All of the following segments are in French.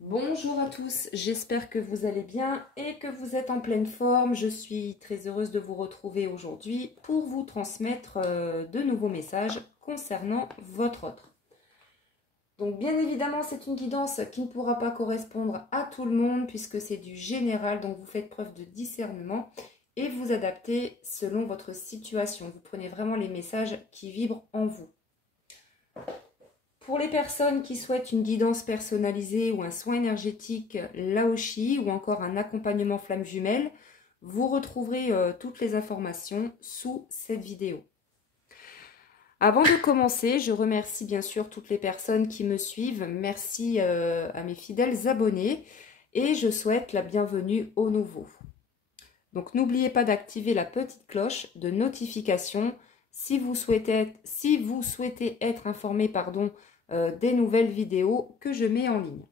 Bonjour à tous, j'espère que vous allez bien et que vous êtes en pleine forme. Je suis très heureuse de vous retrouver aujourd'hui pour vous transmettre de nouveaux messages concernant votre autre. Donc bien évidemment, c'est une guidance qui ne pourra pas correspondre à tout le monde puisque c'est du général, donc vous faites preuve de discernement et vous adaptez selon votre situation. Vous prenez vraiment les messages qui vibrent en vous. Pour les personnes qui souhaitent une guidance personnalisée ou un soin énergétique Laoshi ou encore un accompagnement flamme jumelle, vous retrouverez toutes les informations sous cette vidéo. Avant de commencer, je remercie bien sûr toutes les personnes qui me suivent. Merci à mes fidèles abonnés et je souhaite la bienvenue aux nouveaux. Donc n'oubliez pas d'activer la petite cloche de notification si vous souhaitez être informé des nouvelles vidéos que je mets en ligne.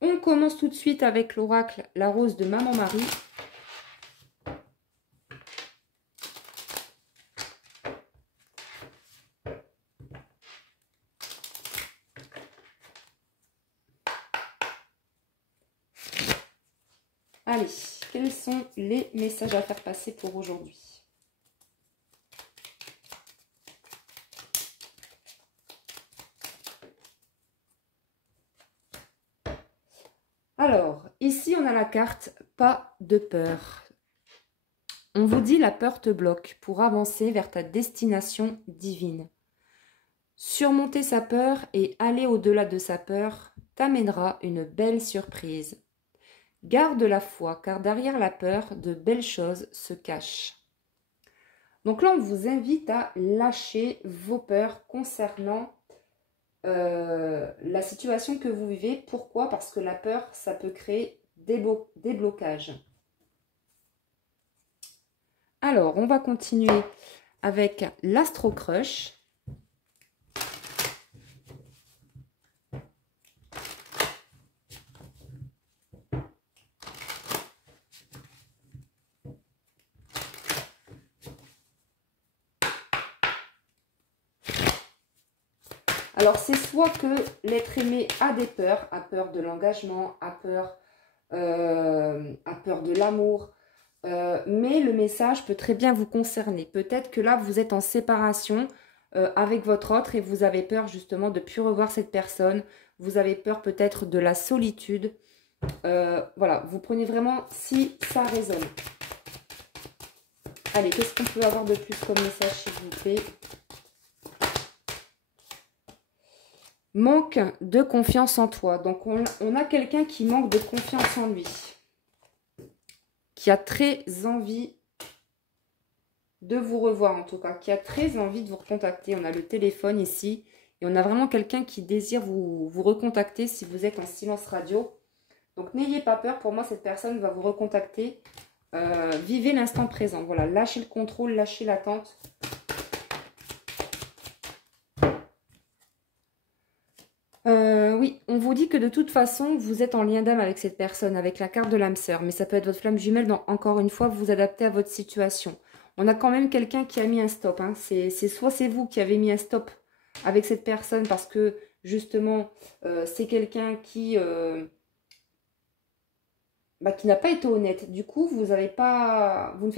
On commence tout de suite avec l'oracle La Rose de Maman Marie. Allez, quels sont les messages à faire passer pour aujourd'hui ? Alors, ici, on a la carte « Pas de peur ». On vous dit « La peur te bloque pour avancer vers ta destination divine ». Surmonter sa peur et aller au-delà de sa peur t'amènera une belle surprise. Garde la foi, car derrière la peur, de belles choses se cachent. Donc là, on vous invite à lâcher vos peurs concernant la situation que vous vivez. Pourquoi? Parce que la peur, ça peut créer des blocages. Alors, on va continuer avec l'Astro Crush. Alors, c'est soit que l'être aimé a des peurs, a peur de l'engagement, a peur de l'amour, mais le message peut très bien vous concerner. Peut-être que là, vous êtes en séparation avec votre autre et vous avez peur justement de ne plus revoir cette personne. Vous avez peur peut-être de la solitude. Voilà, vous prenez vraiment si ça résonne. Allez, qu'est-ce qu'on peut avoir de plus comme message, s'il vous plaît ? Manque de confiance en toi. Donc, on a quelqu'un qui manque de confiance en lui. Qui a très envie de vous revoir, en tout cas. Qui a très envie de vous recontacter. On a le téléphone ici. Et on a vraiment quelqu'un qui désire vous recontacter si vous êtes en silence radio. Donc, n'ayez pas peur. Pour moi, cette personne va vous recontacter. Vivez l'instant présent. Voilà, lâchez le contrôle, lâchez l'attente. Oui, on vous dit que de toute façon, vous êtes en lien d'âme avec cette personne, avec la carte de l'âme sœur. Mais ça peut être votre flamme jumelle, donc encore une fois, vous vous adaptez à votre situation. On a quand même quelqu'un qui a mis un stop. Hein. Soit c'est vous qui avez mis un stop avec cette personne parce que, justement, c'est quelqu'un qui n'a pas été honnête. Du coup, vous ne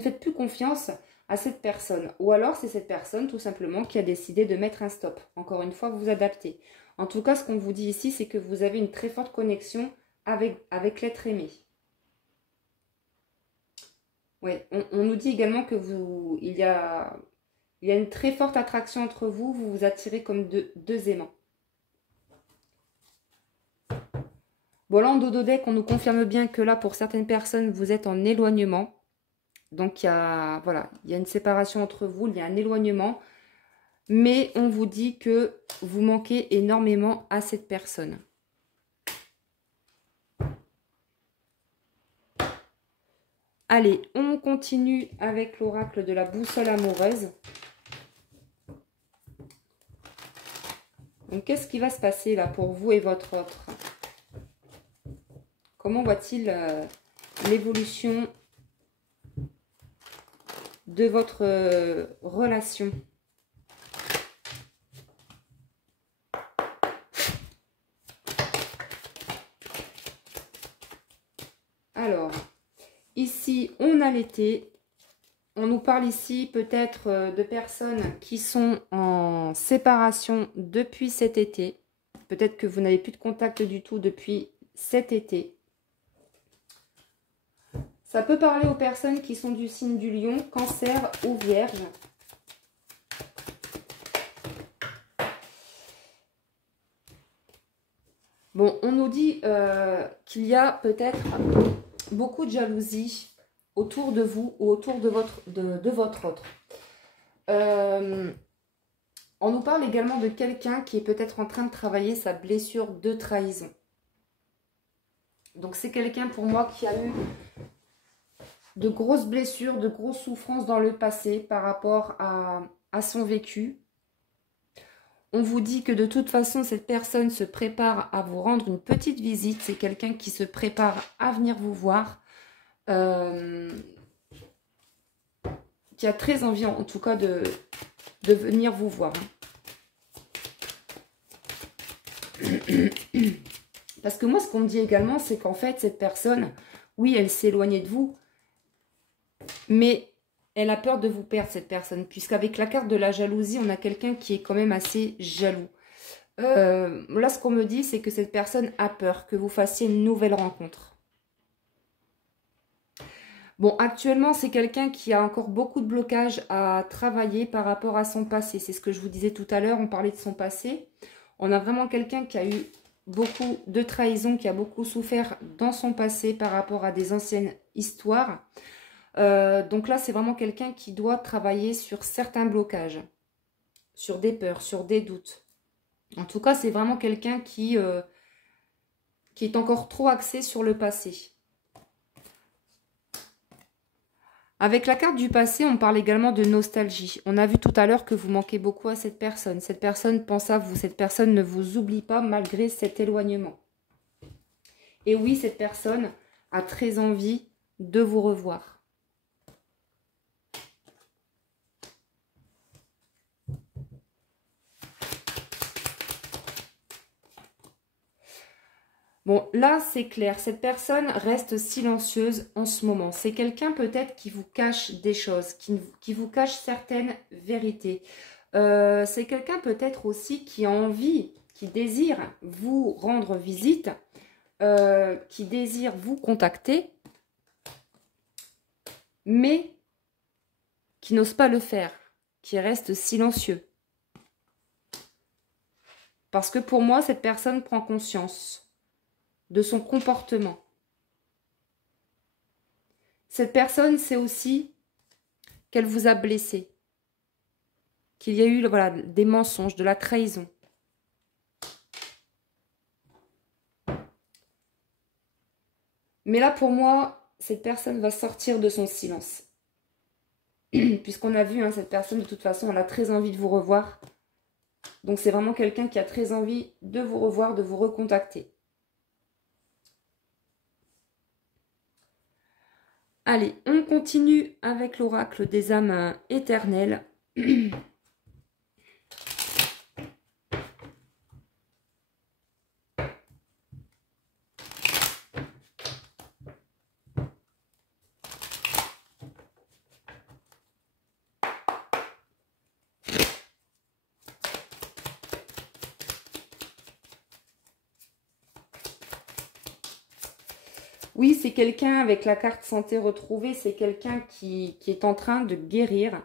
faites plus confiance à cette personne. Ou alors, c'est cette personne, tout simplement, qui a décidé de mettre un stop. Encore une fois, vous vous adaptez. En tout cas, ce qu'on vous dit ici, c'est que vous avez une très forte connexion avec l'être aimé. Ouais, on nous dit également que il y a une très forte attraction entre vous. Vous vous attirez comme deux aimants. Bon, là, en dodo deck, on nous confirme bien que là, pour certaines personnes, vous êtes en éloignement. Donc, il y a une séparation entre vous, il y a un éloignement. Mais on vous dit que vous manquez énormément à cette personne. Allez, on continue avec l'oracle de la boussole amoureuse. Donc, qu'est-ce qui va se passer là pour vous et votre autre? Comment voit-il l'évolution de votre relation? Alors, ici, on a l'été. On nous parle ici peut-être de personnes qui sont en séparation depuis cet été. Peut-être que vous n'avez plus de contact du tout depuis cet été. Ça peut parler aux personnes qui sont du signe du lion, cancer ou vierge. Bon, on nous dit qu'il y a peut-être beaucoup de jalousie autour de vous ou autour de votre autre. On nous parle également de quelqu'un qui est peut-être en train de travailler sa blessure de trahison. Donc c'est quelqu'un pour moi qui a eu de grosses blessures, de grosses souffrances dans le passé par rapport à son vécu. On vous dit que de toute façon, cette personne se prépare à vous rendre une petite visite. C'est quelqu'un qui se prépare à venir vous voir. Qui a très envie, en tout cas, de venir vous voir. Parce que moi, ce qu'on me dit également, c'est qu'en fait, cette personne, oui, elle s'est éloignée de vous, mais elle a peur de vous perdre, cette personne, puisqu'avec la carte de la jalousie, on a quelqu'un qui est quand même assez jaloux. Là, ce qu'on me dit, c'est que cette personne a peur que vous fassiez une nouvelle rencontre. Bon, actuellement, c'est quelqu'un qui a encore beaucoup de blocages à travailler par rapport à son passé. C'est ce que je vous disais tout à l'heure, on parlait de son passé. On a vraiment quelqu'un qui a eu beaucoup de trahison, qui a beaucoup souffert dans son passé par rapport à des anciennes histoires. Donc là, c'est vraiment quelqu'un qui doit travailler sur certains blocages, sur des peurs, sur des doutes. En tout cas, c'est vraiment quelqu'un qui est encore trop axé sur le passé. Avec la carte du passé, on parle également de nostalgie. On a vu tout à l'heure que vous manquez beaucoup à cette personne. Cette personne pense à vous. Cette personne ne vous oublie pas malgré cet éloignement. Et oui, cette personne a très envie de vous revoir. Bon, là, c'est clair. Cette personne reste silencieuse en ce moment. C'est quelqu'un peut-être qui vous cache des choses, qui vous cache certaines vérités. C'est quelqu'un peut-être aussi qui a envie, qui désire vous rendre visite, qui désire vous contacter, mais qui n'ose pas le faire, qui reste silencieux. Parce que pour moi, cette personne prend conscience de son comportement. Cette personne sait aussi qu'elle vous a blessé, qu'il y a eu voilà, des mensonges, de la trahison. Mais là, pour moi, cette personne va sortir de son silence. Puisqu'on a vu, hein, cette personne, de toute façon, elle a très envie de vous revoir. Donc, c'est vraiment quelqu'un qui a très envie de vous revoir, de vous recontacter. Allez, on continue avec l'oracle des âmes éternelles. Oui, c'est quelqu'un avec la carte santé retrouvée, c'est quelqu'un qui est en train de guérir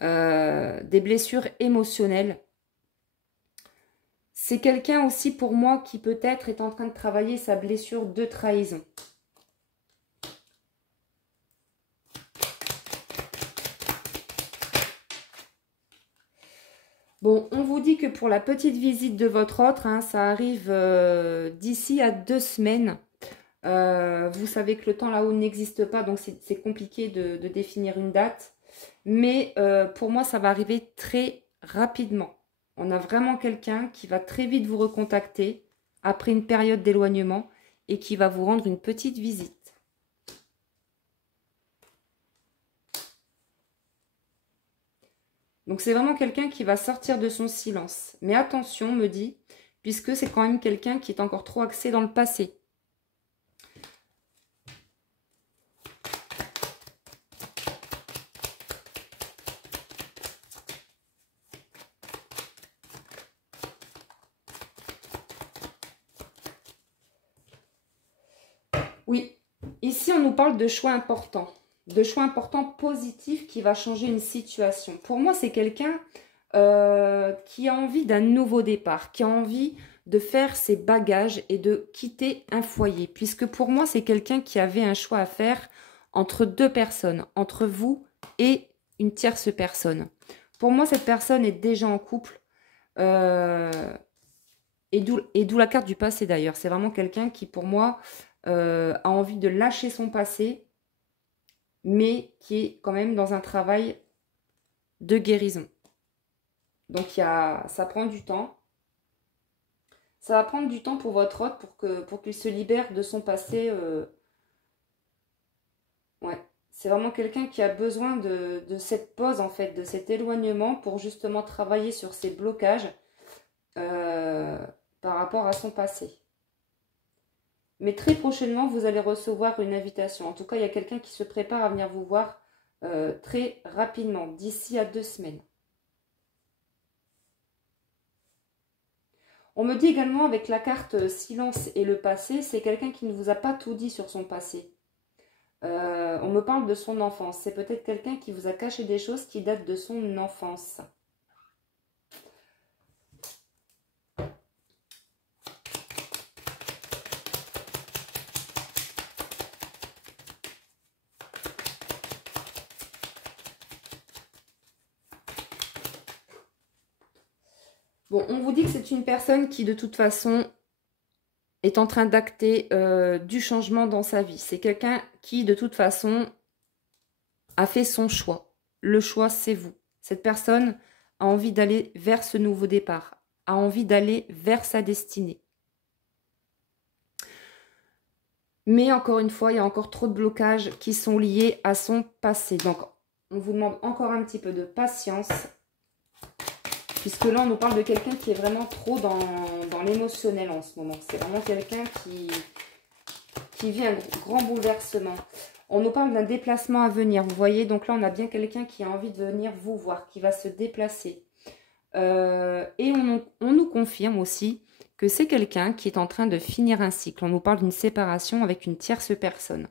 des blessures émotionnelles. C'est quelqu'un aussi pour moi qui peut-être est en train de travailler sa blessure de trahison. Bon, on vous dit que pour la petite visite de votre autre, hein, ça arrive d'ici à 2 semaines. Vous savez que le temps là-haut n'existe pas, donc c'est compliqué de définir une date. Mais pour moi, ça va arriver très rapidement. On a vraiment quelqu'un qui va très vite vous recontacter après une période d'éloignement et qui va vous rendre une petite visite. Donc, c'est vraiment quelqu'un qui va sortir de son silence. Mais attention, me dit, puisque c'est quand même quelqu'un qui est encore trop axé dans le passé. Oui, ici on nous parle de choix importants. De choix importants positifs qui va changer une situation. Pour moi, c'est quelqu'un qui a envie d'un nouveau départ, qui a envie de faire ses bagages et de quitter un foyer. Puisque pour moi, c'est quelqu'un qui avait un choix à faire entre deux personnes, entre vous et une tierce personne. Pour moi, cette personne est déjà en couple. Et d'où la carte du passé d'ailleurs. C'est vraiment quelqu'un qui, pour moi, a envie de lâcher son passé, mais qui est quand même dans un travail de guérison. Donc, ça prend du temps. Ça va prendre du temps pour votre hôte pour qu'il se libère de son passé. Ouais. C'est vraiment quelqu'un qui a besoin de cette pause, en fait, de cet éloignement pour justement travailler sur ses blocages par rapport à son passé. Mais très prochainement, vous allez recevoir une invitation. En tout cas, il y a quelqu'un qui se prépare à venir vous voir très rapidement, d'ici à 2 semaines. On me dit également avec la carte silence et le passé, c'est quelqu'un qui ne vous a pas tout dit sur son passé. On me parle de son enfance. C'est peut-être quelqu'un qui vous a caché des choses qui datent de son enfance. Bon, on vous dit que c'est une personne qui, de toute façon, est en train d'acter du changement dans sa vie. C'est quelqu'un qui, de toute façon, a fait son choix. Le choix, c'est vous. Cette personne a envie d'aller vers ce nouveau départ, a envie d'aller vers sa destinée. Mais encore une fois, il y a encore trop de blocages qui sont liés à son passé. Donc, on vous demande encore un petit peu de patience. Puisque là, on nous parle de quelqu'un qui est vraiment trop dans l'émotionnel en ce moment. C'est vraiment quelqu'un qui vit un grand bouleversement. On nous parle d'un déplacement à venir. Vous voyez, donc là, on a bien quelqu'un qui a envie de venir vous voir, qui va se déplacer. Et on nous confirme aussi que c'est quelqu'un qui est en train de finir un cycle. On nous parle d'une séparation avec une tierce personne.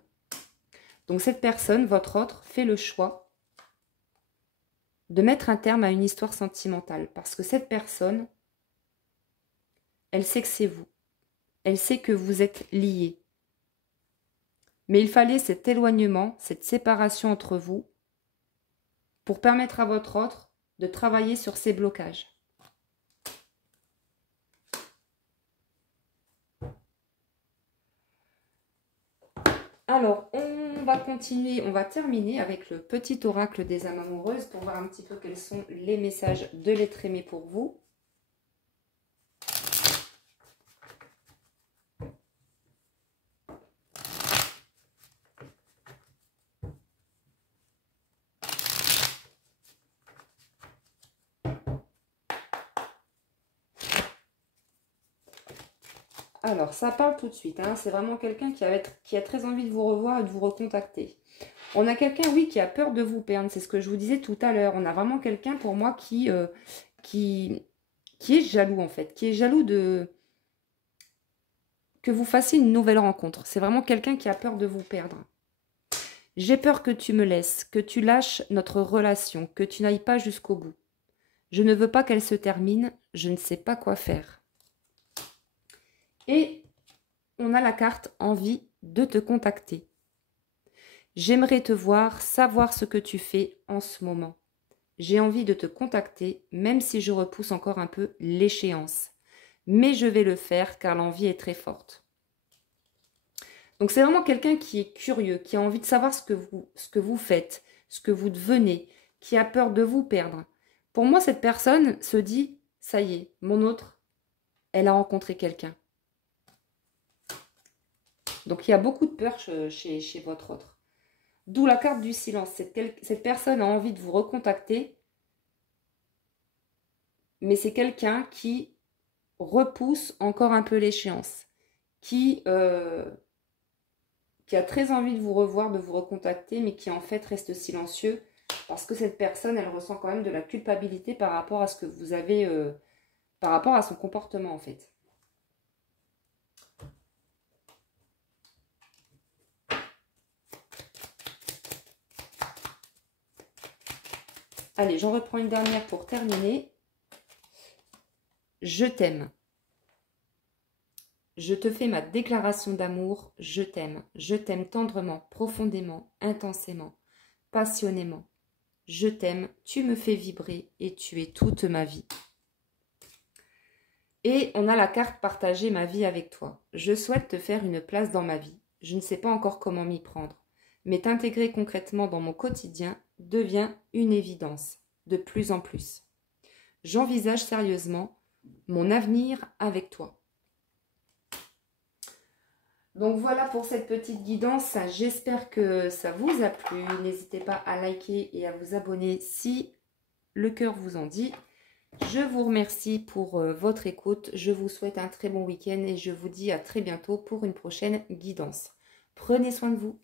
Donc cette personne, votre autre, fait le choix de mettre un terme à une histoire sentimentale. Parce que cette personne, elle sait que c'est vous. Elle sait que vous êtes liés. Mais il fallait cet éloignement, cette séparation entre vous pour permettre à votre autre de travailler sur ses blocages. Alors, on va continuer, on va terminer avec le petit oracle des âmes amoureuses pour voir un petit peu quels sont les messages de l'être aimé pour vous. Alors, ça parle tout de suite. Hein. C'est vraiment quelqu'un qui a très envie de vous revoir et de vous recontacter. On a quelqu'un, oui, qui a peur de vous perdre. C'est ce que je vous disais tout à l'heure. On a vraiment quelqu'un, pour moi, qui est jaloux, en fait. Qui est jaloux que vous fassiez une nouvelle rencontre. C'est vraiment quelqu'un qui a peur de vous perdre. J'ai peur que tu me laisses, que tu lâches notre relation, que tu n'ailles pas jusqu'au bout. Je ne veux pas qu'elle se termine. Je ne sais pas quoi faire. Et on a la carte envie de te contacter. J'aimerais te voir, savoir ce que tu fais en ce moment. J'ai envie de te contacter, même si je repousse encore un peu l'échéance. Mais je vais le faire car l'envie est très forte. Donc c'est vraiment quelqu'un qui est curieux, qui a envie de savoir ce que vous faites, ce que vous devenez, qui a peur de vous perdre. Pour moi, cette personne se dit, ça y est, mon autre, elle a rencontré quelqu'un. Donc, il y a beaucoup de peur chez votre autre. D'où la carte du silence. Cette personne a envie de vous recontacter, mais c'est quelqu'un qui repousse encore un peu l'échéance, qui a très envie de vous revoir, de vous recontacter, mais qui en fait reste silencieux, parce que cette personne, elle ressent quand même de la culpabilité par rapport à ce que vous avez, par rapport à son comportement en fait. Allez, j'en reprends une dernière pour terminer. Je t'aime. Je te fais ma déclaration d'amour. Je t'aime. Je t'aime tendrement, profondément, intensément, passionnément. Je t'aime, tu me fais vibrer et tu es toute ma vie. Et on a la carte partager ma vie avec toi. Je souhaite te faire une place dans ma vie. Je ne sais pas encore comment m'y prendre. Mais t'intégrer concrètement dans mon quotidien devient une évidence, de plus en plus. J'envisage sérieusement mon avenir avec toi. Donc voilà pour cette petite guidance. J'espère que ça vous a plu. N'hésitez pas à liker et à vous abonner si le cœur vous en dit. Je vous remercie pour votre écoute. Je vous souhaite un très bon week-end et je vous dis à très bientôt pour une prochaine guidance. Prenez soin de vous.